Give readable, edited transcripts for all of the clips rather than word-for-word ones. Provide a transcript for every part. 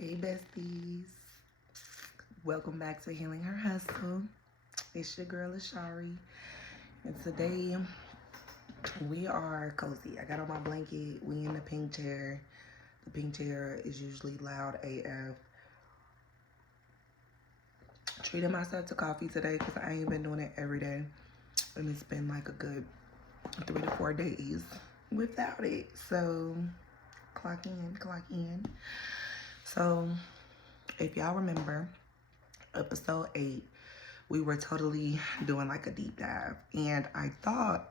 Hey besties, welcome back to Healing Her Hustle. It's your girl Ashari, and today we are cozy. I got on my blanket, we in the pink chair. The pink chair is usually loud AF. Treating myself to coffee today because I ain't been doing it every day, and it's been like a good 3 to 4 days without it. So clock in. So if y'all remember episode 8, we were totally doing like a deep dive, and I thought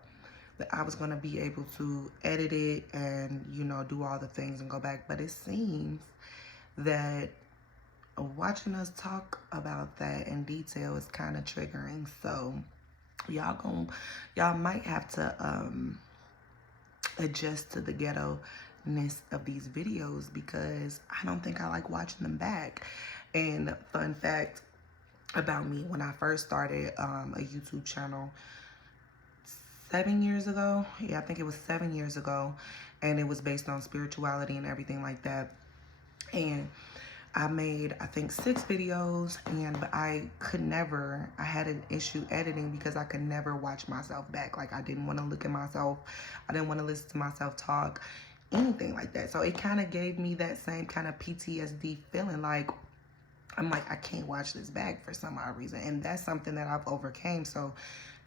that I was going to be able to edit it and do all the things and go back, but it seems that watching us talk about that in detail is kind of triggering. So y'all might have to adjust to the ghetto-ness of these videos because I don't think I like watching them back. And fun fact about me, when I first started a YouTube channel 7 years ago, I think it was 7 years ago, and it was based on spirituality and everything like that. And I made, I think, 6 videos, but I had an issue editing because I could never watch myself back. Like, I didn't want to look at myself. I didn't want to listen to myself talk, anything like that. So it kind of gave me that same kind of PTSD feeling. Like, I'm like, I can't watch this back for some odd reason. And that's something that I've overcame. So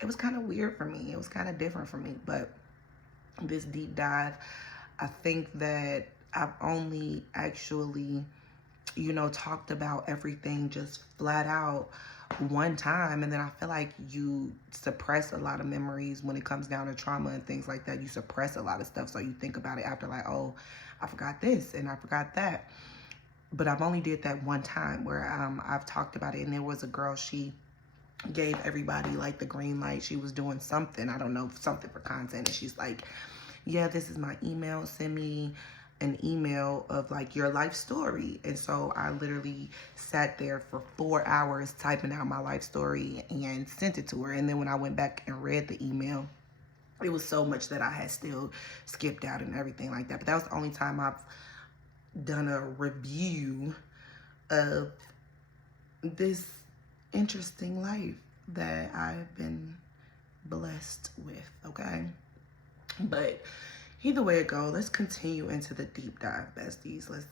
it was kind of weird for me. It was kind of different for me. But this deep dive, I think that I've only actually talked about everything just flat out one time, and then I feel like you suppress a lot of memories when it comes down to trauma and things like that. You suppress a lot of stuff, so you think about it after, like, oh, I forgot this and I forgot that. But I've only did that one time where I've talked about it, and there was a girl, she gave everybody like the green light. She was doing something, I don't know, something for content, and she's like, yeah, this is my email, send me an email of like your life story. And so I literally sat there for 4 hours typing out my life story and sent it to her. And then when I went back and read the email, it was so much that I had still skipped out and everything like that. But that was the only time I've done a review of this interesting life that I've been blessed with, okay? But either way it goes, let's continue into the deep dive, besties. Let's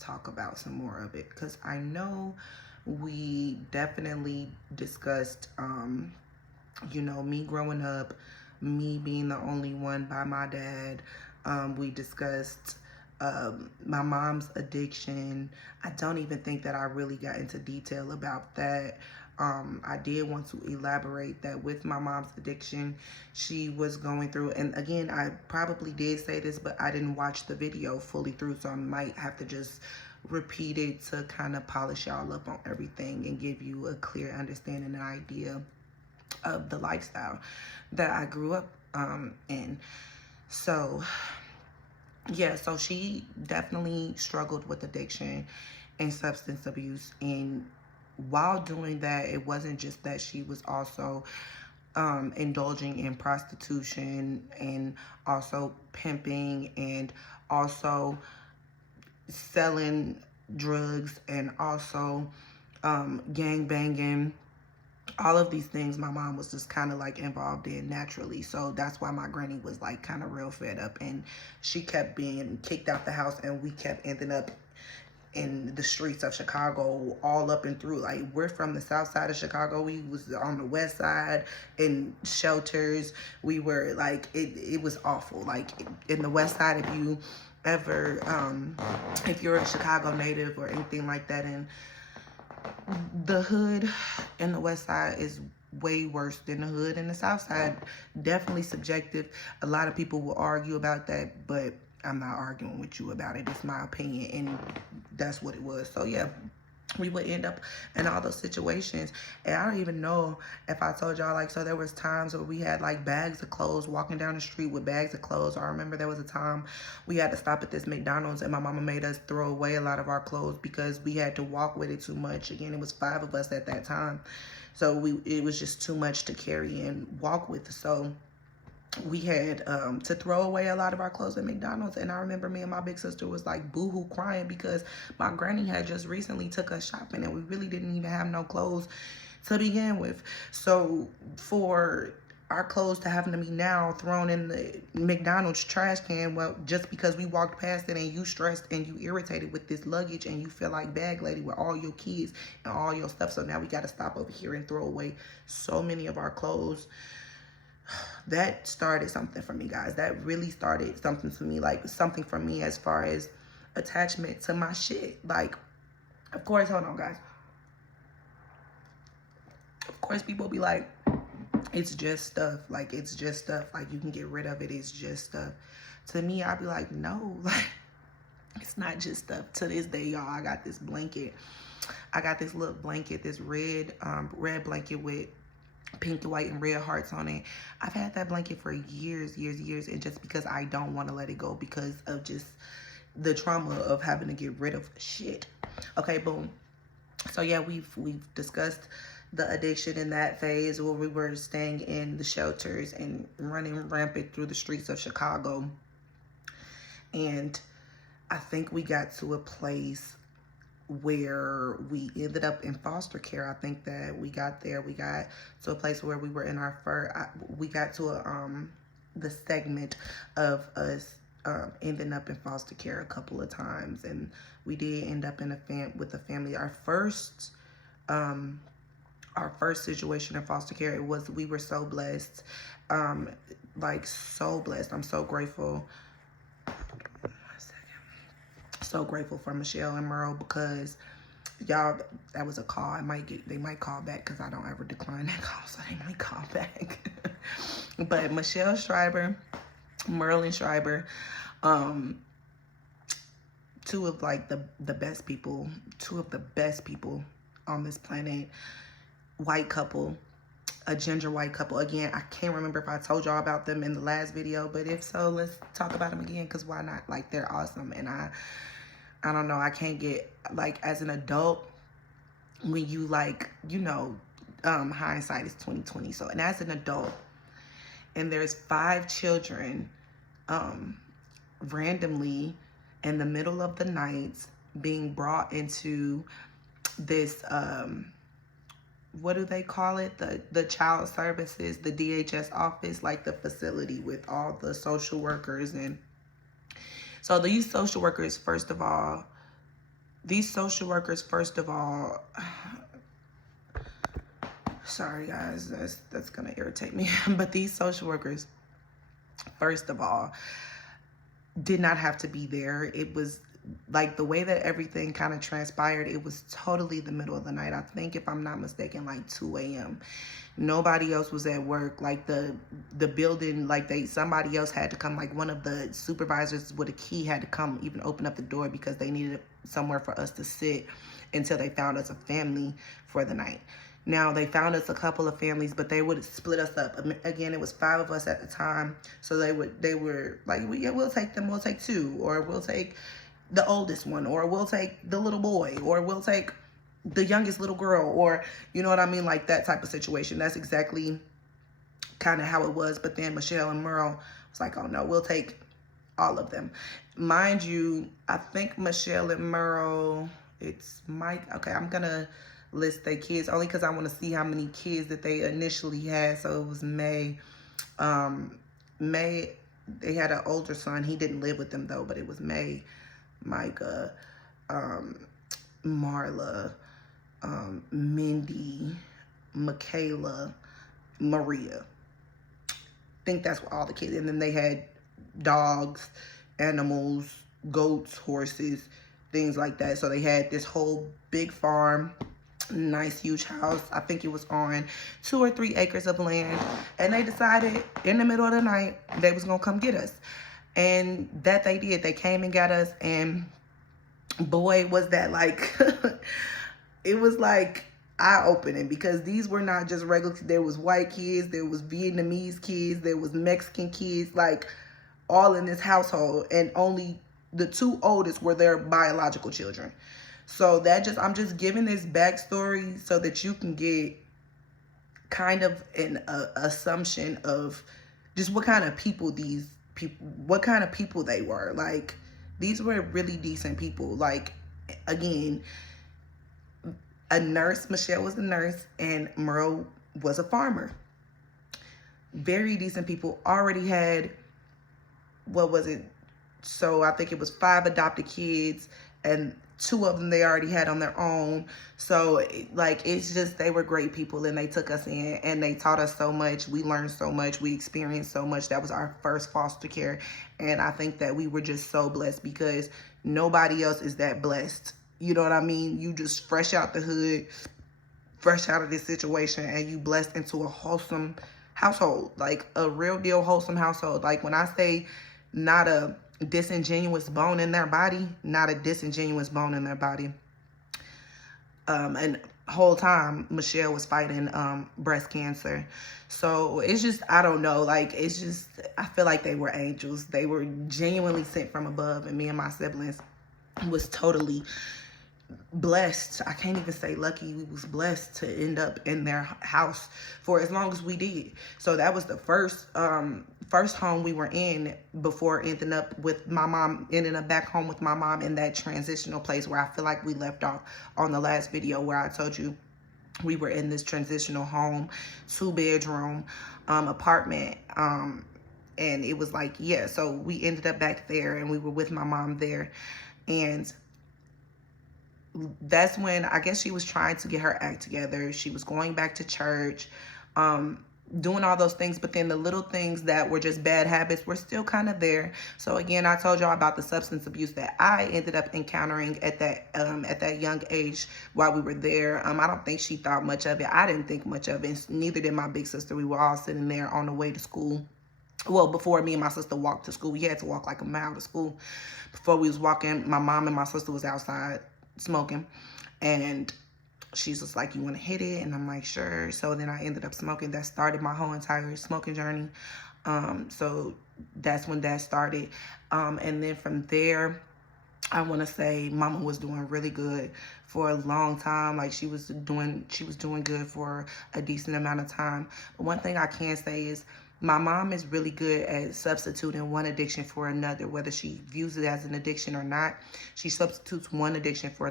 talk about some more of it, because I know we definitely discussed, me growing up, me being the only one by my dad. We discussed my mom's addiction. I don't even think that I really got into detail about that. I did want to elaborate that with my mom's addiction, she was going through, and again, I probably did say this, but I didn't watch the video fully through, so I might have to just repeat it to kind of polish y'all up on everything and give you a clear understanding and idea of the lifestyle that I grew up in. So yeah, so she definitely struggled with addiction and substance abuse. And while doing that, it wasn't just that, she was also indulging in prostitution and also pimping and also selling drugs and also gang banging. All of these things my mom was just kind of like involved in naturally. So that's why my granny was like kind of real fed up, and she kept being kicked out the house, and we kept ending up in the streets of Chicago, all up and through. Like, we're from the south side of Chicago. We was on the west side in shelters. We were like, it was awful. Like, in the west side, if you ever if you're a Chicago native or anything like that, and the hood in the west side is way worse than the hood in the south side. Definitely subjective. A lot of people will argue about that, but I'm not arguing with you about it. It's my opinion, and that's what it was. So yeah, we would end up in all those situations. And I don't even know if I told y'all, like, so there was times where we had like bags of clothes, walking down the street with bags of clothes. I remember there was a time we had to stop at this McDonald's, and my mama made us throw away a lot of our clothes because we had to walk with it too much. Again, it was 5 of us at that time, so it was just too much to carry and walk with. So we had to throw away a lot of our clothes at McDonald's. And I remember me and my big sister was like boohoo crying because my granny had just recently took us shopping and we really didn't even have no clothes to begin with. So for our clothes to having to be now thrown in the McDonald's trash can, well, just because we walked past it and you stressed and you irritated with this luggage and you feel like bag lady with all your kids and all your stuff. So now we got to stop over here and throw away so many of our clothes. That started something for me, guys. That really started something for me, like something for me as far as attachment to my shit. Like, of course, hold on, guys. Of course, people be like, it's just stuff. Like, it's just stuff. Like, you can get rid of it. It's just stuff. To me, I'd be like, no, like, it's not just stuff. To this day, y'all, I got this blanket. I got this little blanket, this red blanket with pink, white, and red hearts on it. I've had that blanket for years, and just because I don't want to let it go because of just the trauma of having to get rid of shit. Okay, boom. So yeah, we've discussed the addiction in that phase where we were staying in the shelters and running rampant through the streets of Chicago. And I think we got to a place where we ended up in foster care. I think that we got there. We got to a place where we were in our first, we got to the segment of us ending up in foster care a couple of times. And we did end up in with a family. Our first situation in foster care, we were so blessed. Like, so blessed. I'm so grateful. So grateful for Michelle and Merle because y'all, that was a call. They might call back because I don't ever decline that call, so they might call back. But Michelle Schreiber, Merlin Schreiber, two of like the best people, on this planet. White couple, a ginger white couple. Again, I can't remember if I told y'all about them in the last video, but if so, let's talk about them again because why not? Like, they're awesome. And I don't know, I can't get, like, as an adult, when you, like, you know, hindsight is 20/20. So, and as an adult, and there's 5 children randomly in the middle of the night being brought into this what do they call it, the child services, the DHS office, like the facility with all the social workers. And so these social workers, first of all, sorry guys, that's gonna irritate me. But these social workers, first of all, did not have to be there. It was like the way that everything kind of transpired, it was totally the middle of the night. I think, if I'm not mistaken, like 2 a.m. Nobody else was at work. Like the building, like somebody else had to come, like one of the supervisors with a key had to come even open up the door because they needed somewhere for us to sit until they found us a family for the night. Now, they found us a couple of families, but they would split us up. Again, it was 5 of us at the time. So they were like, we'll take them, we'll take 2, or we'll take the oldest one, or we'll take the little boy, or we'll take the youngest little girl, or, you know what I mean? Like that type of situation. That's exactly kind of how it was. But then Michelle and Merle was like, oh no, we'll take all of them. Mind you, I think Michelle and Merle, it's Mike. Okay, I'm gonna list their kids only because I want to see how many kids that they initially had. So it was May. May, they had an older son. He didn't live with them though, but it was May, Micah, Marla, Mindy, Michaela, Maria. I think that's all the kids. And then they had dogs, animals, goats, horses, things like that. So they had this whole big farm, nice huge house. I think it was on 2 or 3 acres of land. And they decided in the middle of the night they was gonna come get us. And that they did. They came and got us, and boy, was that like, it was like eye-opening, because these were not just regular, there was white kids, there was Vietnamese kids, there was Mexican kids, like all in this household, and only the 2 oldest were their biological children. So I'm just giving this backstory so that you can get kind of an assumption of just what kind of people what kind of people they were. Like, these were really decent people. Like, again, a nurse, Michelle was a nurse, and Merle was a farmer. Very decent people. Already had, what was it? So I think it was 5 adopted kids, and 2 of them they already had on their own. So like, it's just, they were great people, and they took us in and they taught us so much. We learned so much. We experienced so much. That was our first foster care. And I think that we were just so blessed, because nobody else is that blessed. You know what I mean? You just fresh out the hood, fresh out of this situation, and you blessed into a wholesome household, like a real deal wholesome household. Like, when I say not a disingenuous bone in their body, not a disingenuous bone in their body. And whole time Michelle was fighting breast cancer. So it's just, I don't know, like, it's just, I feel like they were angels. They were genuinely sent from above, and me and my siblings was totally blessed. I can't even say lucky. We was blessed to end up in their house for as long as we did. So that was the first home we were in before ending up with my mom, ending up back home with my mom in that transitional place where I feel like we left off on the last video, where I told you we were in this transitional home, 2-bedroom apartment. And it was like, yeah, so we ended up back there, and we were with my mom there. And that's when I guess she was trying to get her act together. She was going back to church, doing all those things, but then the little things that were just bad habits were still kind of there. So again, I told y'all about the substance abuse that I ended up encountering at that young age while we were there. I don't think she thought much of it. I didn't think much of it. Neither did my big sister. We were all sitting there on the way to school. Well, before me and my sister walked to school, we had to walk like a mile to school. Before we was walking, my mom and my sister was outside smoking, and she's just like, you want to hit it? And I'm like, sure. So then I ended up smoking. That started my whole entire smoking journey. So that's when that started. And then from there, I want to say mama was doing really good for a long time. Like, she was doing good for a decent amount of time. But one thing I can say is, my mom is really good at substituting one addiction for another, whether she views it as an addiction or not. She substitutes one addiction for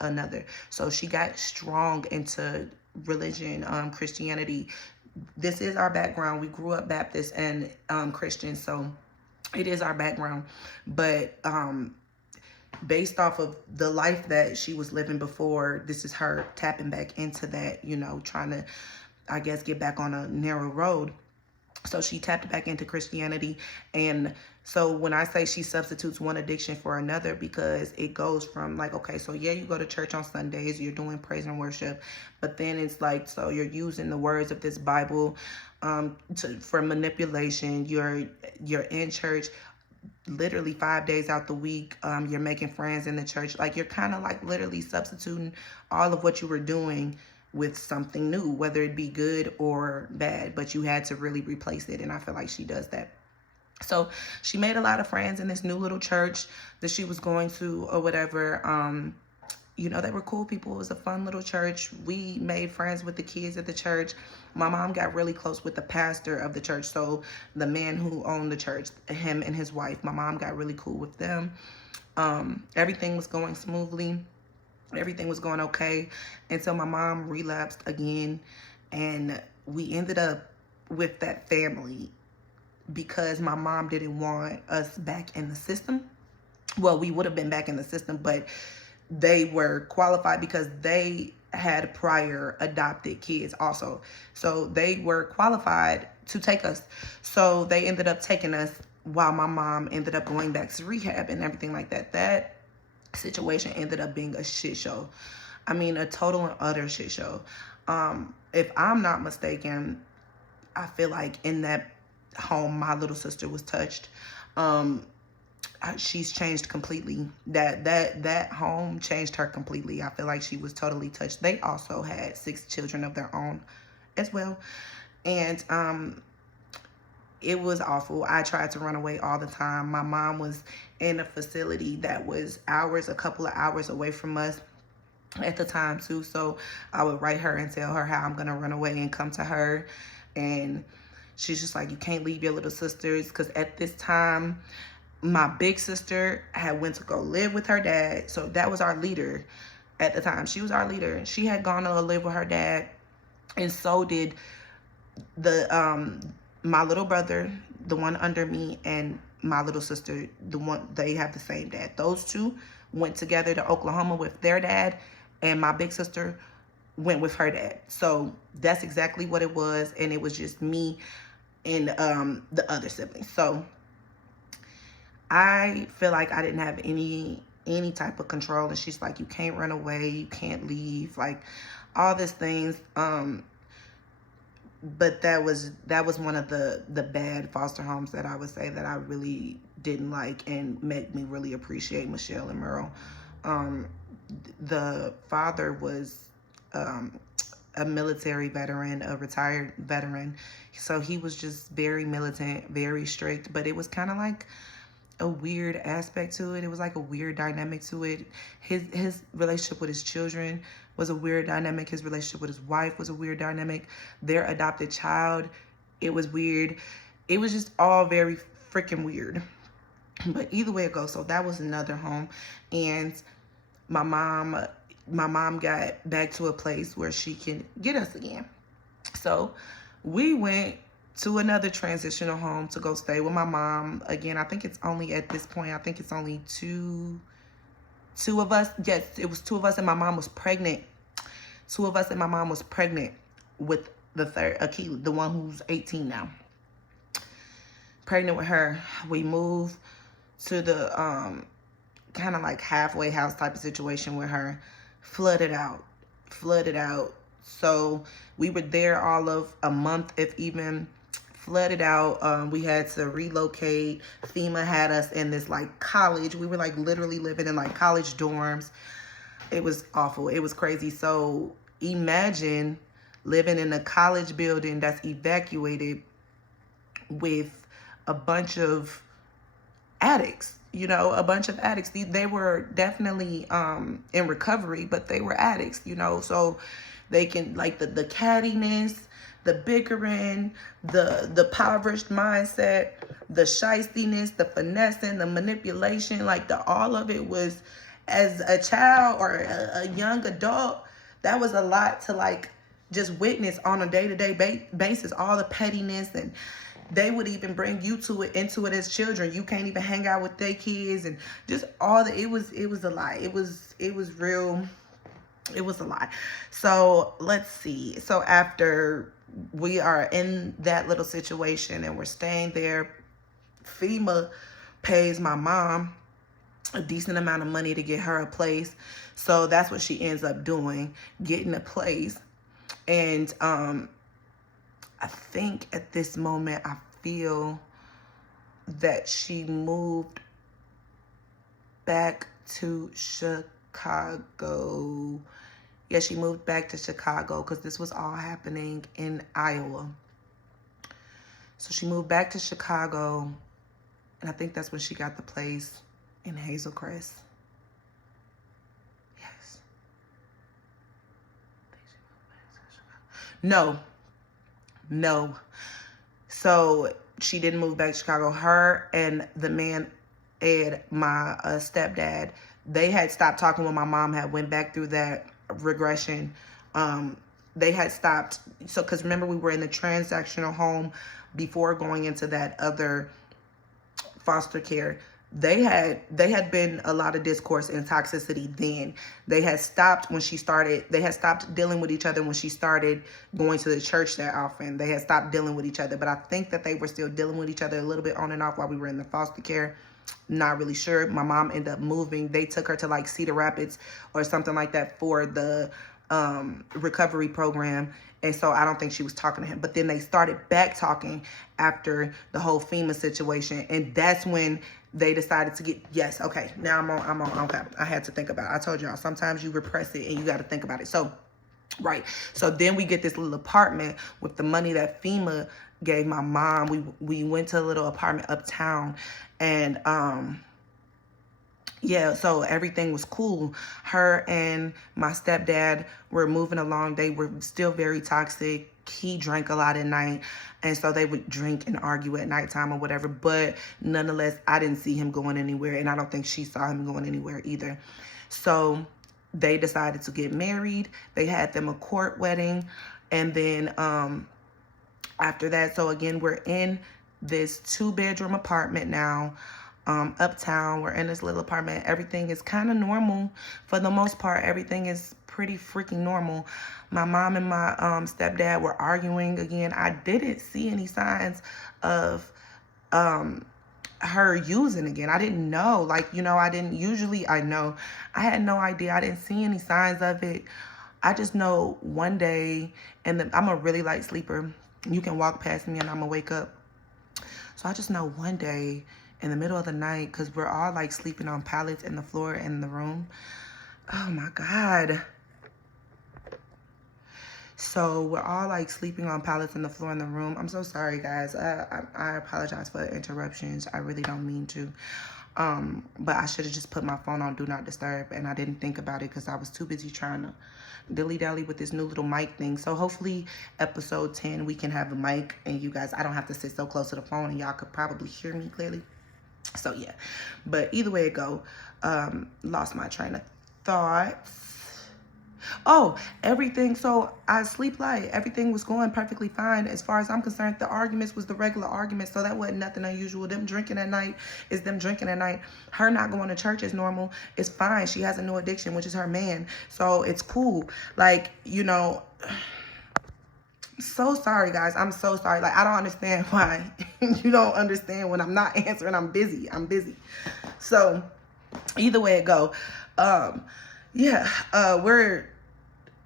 another. So she got strong into religion, Christianity. This is our background. We grew up Baptist and Christian, so it is our background. But based off of the life that she was living before, this is her tapping back into that, you know, trying to, I guess, get back on a narrow road. So she tapped back into Christianity. And so when I say she substitutes one addiction for another, because it goes from like, okay, so yeah, you go to church on Sundays, you're doing praise and worship, but then it's like, so you're using the words of this Bible for manipulation. You're in church literally 5 days out the week. You're making friends in the church. Like, you're kind of like literally substituting all of what you were doing with something new, whether it be good or bad, but you had to really replace it. And I feel like she does that. So she made a lot of friends in this new little church that she was going to or whatever. You know, they were cool people. It was a fun little church. We made friends with the kids at the church. My mom got really close with the pastor of the church. So the man who owned the church, him and his wife, my mom got really cool with them. Everything was going smoothly. Everything was going okay until my mom relapsed again, and we ended up with that family because my mom didn't want us back in the system. Well, we would have been back in the system, but they were qualified because they had prior adopted kids also. So they were qualified to take us. So they ended up taking us while my mom ended up going back to rehab and everything like that. That situation ended up being a shit show. I mean, a total and utter shit show. If I'm not mistaken, I feel like in that home, my little sister was touched. She's changed completely. That home changed her completely. I feel like she was totally touched. They also had 6 children of their own as well. And it was awful. I tried to run away all the time. My mom was in a facility that was a couple of hours away from us at the time too. So I would write her and tell her how I'm going to run away and come to her. And She's just like, you can't leave your little sisters. Because at this time, my big sister had went to go live with her dad. So that was our leader at the time. She was our leader. She had gone to live with her dad. And so did the my little brother, the one under me, and my little sister, the one, they have the same dad. Those two went together to Oklahoma with their dad, and my big sister went with her dad. So that's exactly what it was. And it was just me and the other siblings. So I feel like I didn't have any type of control. And she's like, you can't run away, you can't leave, like all these things. But that was one of the bad foster homes that I would say that I really didn't like and made me really appreciate Michelle and Merle. The father was a military veteran, a retired veteran. So he was just very militant, very strict, but it was kind of like a weird aspect to it. It was like a weird dynamic to it. His relationship with his children was a weird dynamic. His relationship with his wife was a weird dynamic. Their adopted child, it was weird. It was just all very freaking weird. But either way it goes, so that was another home. And my mom got back to a place where she can get us again. So we went to another transitional home to go stay with my mom. Again, I think it's only at this point, I think it's only two of us. Yes, it was two of us, and my mom was pregnant. Two of us and my mom was pregnant with the third, Akila, the one who's 18 now. Pregnant with her. We moved to the kind of like halfway house type of situation with her. Flooded out. So we were there all of a month, if even. Flooded out. We had to relocate. FEMA had us in this like college. We were like literally living in like college dorms. It was awful. It was crazy. So imagine living in a college building that's evacuated with a bunch of addicts. You know, a bunch of addicts. They were definitely in recovery, but they were addicts, you know. So they can, like, the cattiness, the bickering, the impoverished mindset, the shystiness, the finessing, the manipulation, like all of it was, as a child or a young adult, that was a lot to like just witness on a day-to-day basis. All the pettiness, and they would even bring you into it as children. You can't even hang out with their kids, and just all the, it was a lot. It was real. It was a lot. So let's see. So after we are in that little situation and we're staying there, FEMA pays my mom a decent amount of money to get her a place. So that's what she ends up doing, getting a place. And I think at this moment, I feel that she moved back to Chicago. Yeah, she moved back to Chicago because this was all happening in Iowa. So she moved back to Chicago, and I think that's when she got the place in Hazel Crest. Yes. No. So she didn't move back to Chicago. Her and the man, Ed, my stepdad, they had stopped talking when my mom had went back through that regression. They had stopped. So, because remember, we were in the transactional home before going into that other foster care. They had been a lot of discourse and toxicity then. They had stopped when she started. They had stopped dealing with each other when she started going to the church that often. They had stopped dealing with each other. But I think that they were still dealing with each other a little bit on and off while we were in the foster care. Not really sure. My mom ended up moving. They took her to like Cedar Rapids or something like that for the recovery program. And so I don't think she was talking to him. But then they started back talking after the whole FEMA situation. And that's when they decided to get, yes, okay, now I'm on, okay. I had to think about it. I told y'all, sometimes you repress it and you got to think about it. So, right. So then we get this little apartment with the money that FEMA gave my mom. We went to a little apartment uptown, and yeah, so everything was cool. Her and my stepdad were moving along. They were still very toxic, he drank a lot at night, and so they would drink and argue at nighttime or whatever. But nonetheless, I didn't see him going anywhere, and I don't think she saw him going anywhere either. So they decided to get married. They had them a court wedding, and then after that, so again, we're in this 2-bedroom apartment now, uptown. We're in this little apartment. Everything is kind of normal for the most part. Everything is pretty freaking normal. My mom and my stepdad were arguing again. I didn't see any signs of her using again. I didn't know. Like, you know, I know. I had no idea. I didn't see any signs of it. I just know one day, and I'm a really light sleeper. You can walk past me and I'm gonna wake up. So I just know one day in the middle of the night, because we're all like sleeping on pallets in the floor in the room. Oh my God. So we're all like sleeping on pallets in the floor in the room. I'm so sorry, guys. I apologize for the interruptions. I really don't mean to. But I should have just put my phone on Do Not Disturb, and I didn't think about it because I was too busy trying to dilly-dally with this new little mic thing. So hopefully episode 10, we can have a mic, and you guys, I don't have to sit so close to the phone, and y'all could probably hear me clearly. So yeah, but either way it go, lost my train of thoughts. Oh, everything. So I sleep light. Everything was going perfectly fine. As far as I'm concerned, the arguments was the regular arguments. So that wasn't nothing unusual. Them drinking at night is them drinking at night. Her not going to church is normal. It's fine. She has a new addiction, which is her man. So it's cool. Like, you know, so sorry, guys. I'm so sorry. Like, I don't understand why you don't understand when I'm not answering. I'm busy. So either way it go,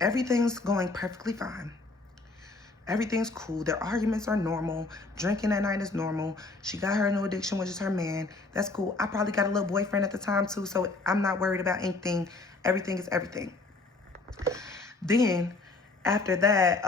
everything's going perfectly fine. Everything's cool. Their arguments are normal. Drinking at night is normal. She got her new addiction, which is her man. That's cool. I probably got a little boyfriend at the time too, so I'm not worried about anything. Everything is everything. Then after that,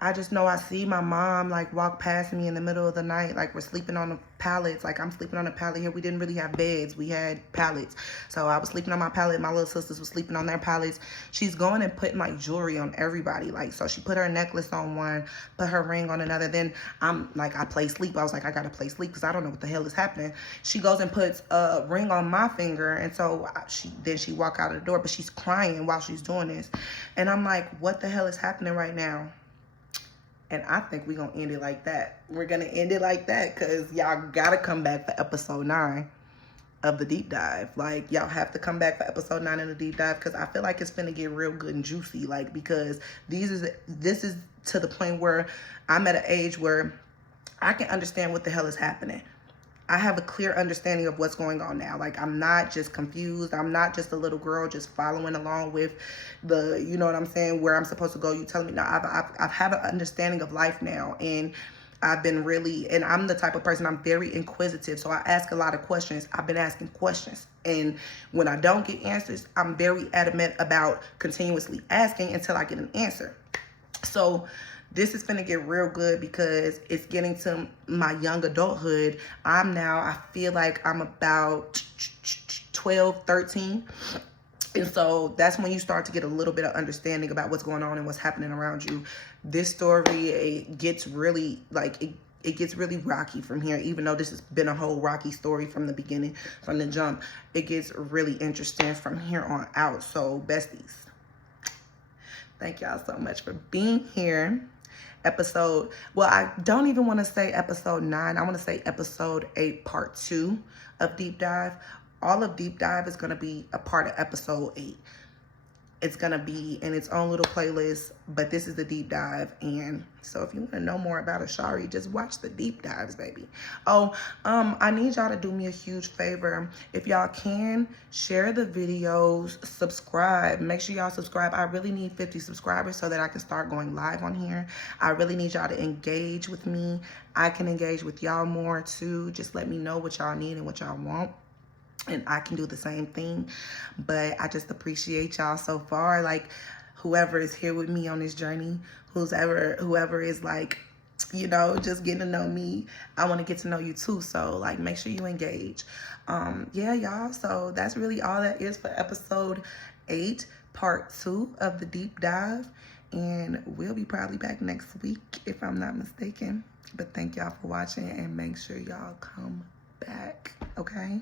I just know I see my mom like walk past me in the middle of the night. Like, we're sleeping on the pallets. Like, I'm sleeping on a pallet here. We didn't really have beds. We had pallets. So I was sleeping on my pallet. My little sisters were sleeping on their pallets. She's going and putting like jewelry on everybody. Like, so she put her necklace on one, put her ring on another. Then I'm like, I play sleep. I was like, I gotta play sleep because I don't know what the hell is happening. She goes and puts a ring on my finger. And so she walk out of the door, but she's crying while she's doing this. And I'm like, what the hell is happening right now? And I think we're going to end it like that. We're going to end it like that because y'all got to come back for episode 9 of the deep dive. Like, y'all have to come back for episode 9 of the deep dive because I feel like it's finna get real good and juicy. Like, because this is to the point where I'm at an age where I can understand what the hell is happening. I have a clear understanding of what's going on now. Like, I'm not just confused. I'm not just a little girl just following along with the, you know what I'm saying, where I'm supposed to go. You telling me, no, I've had an understanding of life now. And I've been really, and I'm the type of person, I'm very inquisitive. So I ask a lot of questions. I've been asking questions. And when I don't get answers, I'm very adamant about continuously asking until I get an answer. So this is gonna get real good because it's getting to my young adulthood. I feel like I'm about 12, 13. And so that's when you start to get a little bit of understanding about what's going on and what's happening around you. This story, it gets really, like, it gets really rocky from here. Even though this has been a whole rocky story from the beginning, from the jump, it gets really interesting from here on out. So, besties, thank y'all so much for being here. I don't even want to say episode 9. I want to say episode 8, part 2 of Deep Dive. All of Deep Dive is going to be a part of episode 8. It's going to be in its own little playlist, but this is the Deep Dive. And so if you want to know more about Ashari, just watch the Deep Dives, baby. Oh, I need y'all to do me a huge favor. If y'all can, share the videos, subscribe. Make sure y'all subscribe. I really need 50 subscribers so that I can start going live on here. I really need y'all to engage with me. I can engage with y'all more too. Just let me know what y'all need and what y'all want, and I can do the same thing. But I just appreciate y'all so far. Like, whoever is here with me on this journey, whoever is like, you know, just getting to know me, I want to get to know you too. So like, make sure you engage. Yeah, y'all. So that's really all that is for episode 8, part 2 of the Deep Dive. And we'll be probably back next week if I'm not mistaken. But thank y'all for watching, and make sure y'all come back, okay?